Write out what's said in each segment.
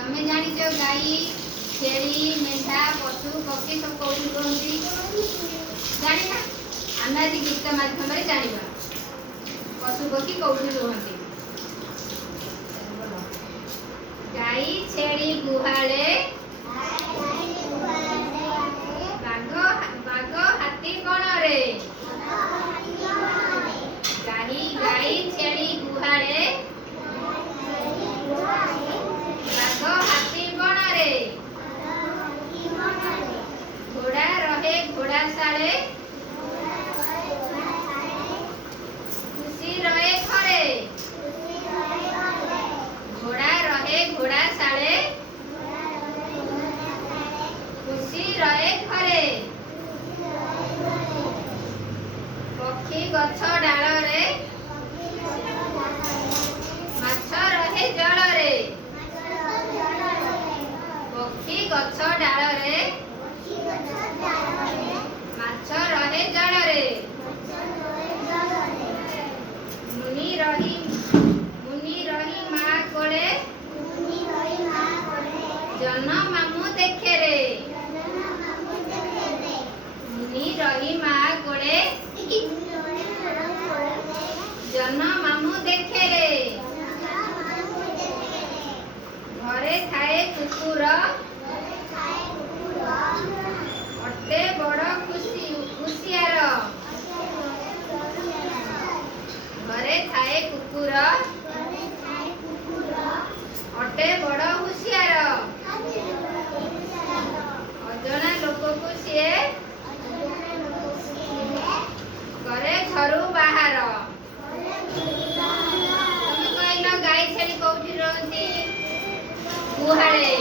तमे जानी जो गाई छेली मेंढा पशु पक्षी सब कोठी रहंती जानी ना आमे आज गीत माध्यम रे जानिबा पशु पक्षी कोठी रहंती गाई छेली गुहाले बाघ हाथी कोण रे गाई छेली गुहाले बाघ हाथी कोण रे घोड़ा रहे घोड़ाशाले खुशी रहे घरे घोड़ा रहे घोड़ाशाले खुशी रहे घरे पक्षी गछ डाल रे माछ रहे जल रे पक्षी गछ डाल रे माछ रहे जल रे मुनि रही माँ कोले जन मामू देखे रे मुनि रही माँ कोले जन मामू देखे रे घरे थाए कुकुर अटे बड़ खुशियार घरे थाए कुकुर अटे बड़ हुशियार अजना लोक को सी करे घरू बाहर तुम कहल गाई छेली कोठी रहंती गुहाले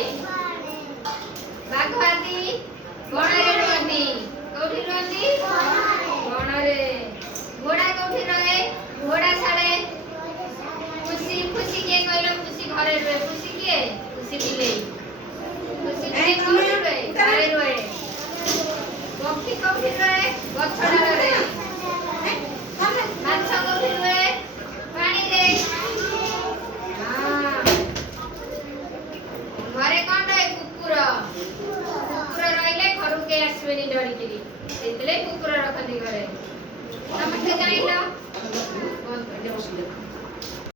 बाघ हाथी बण रे रहंती कोठी रहंती बण रे घोड़ा कोठी रहे घोड़ाशाले खुशी खुशी के कहल खुशी घरे रहे खुशी के खुशी बिले खुशी के कोठी रहे घरे रहे पक्षी कोठी रहे गछ डाल रे माछ कोठी रहे पानी रे घरे कोन रहे कुकुर रहिले घर के आसबेनी डरी किरी एतले कुकुर रखंती घरे समझे जाइला